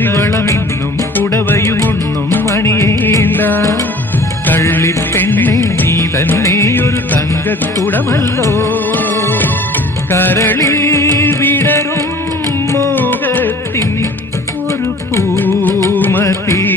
കരിവളമിന്നും പുടവയുമൊന്നും അണിയേണ്ട. കള്ളിപ്പെണ്ണെ നീ തന്നെ ഒരു തങ്കക്കുടമല്ലോ. കരളിൽ വിടരും മോഹത്തിൻ ഒരു പൂമതി.